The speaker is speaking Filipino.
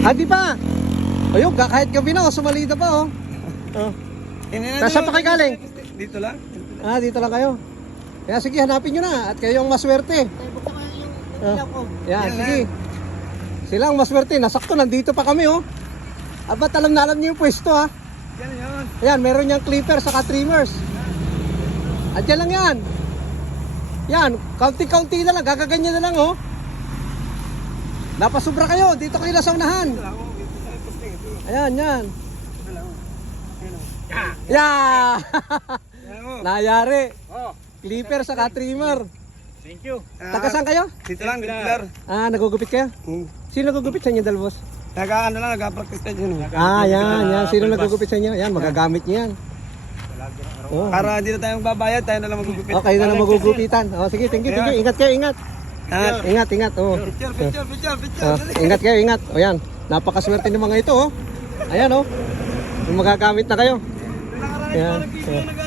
Ah, di pa. Ayun, kahit gabi na, sumalida pa, oh. Oh. Saan pa kayo galing? Dito lang. Ah, dito lang kayo. Kaya sige, hanapin nyo na. At kayo ang maswerte. Buksan ko yung Ah. ilaw ko. Yan, sige. Sila ang maswerte. Nasakto, nandito pa kami, oh. Abat, alam na alam nyo yung pwesto, ha. Yan yun. Ayan, meron niyang clipper saka trimmers. At yan lang yan. Yan, kaunti-kaunti na lang, gagaganyan na lang, oh. Napasubra kayo, dito kayo sa unahan. Ayan, yan. Yeah! Nayari. Oh, Clipper saka trimmer. thank you. Taga saan kayo? Dito lang, dito lang. Ah, nagugupit kayo? Sino nagugupit sa inyo, Dalbos? Nag-ano lang, nag-practice tayo dyan. Ah, yan. Sino nagugupit sa inyo? Yan, magagamit niyo yan. Oh. Para dito tayo magbabayad, tayo na lang magugupit. Okay na lang magugupitan. Oh, sige, thank you. Ingat kayo, ingat. Ingat. Oh. Picture. Ingat kayo, ingat. O yan, napakaswerte ng mga ito, oh. Ayan, oh. Yung magagamit na kayo. Ayan.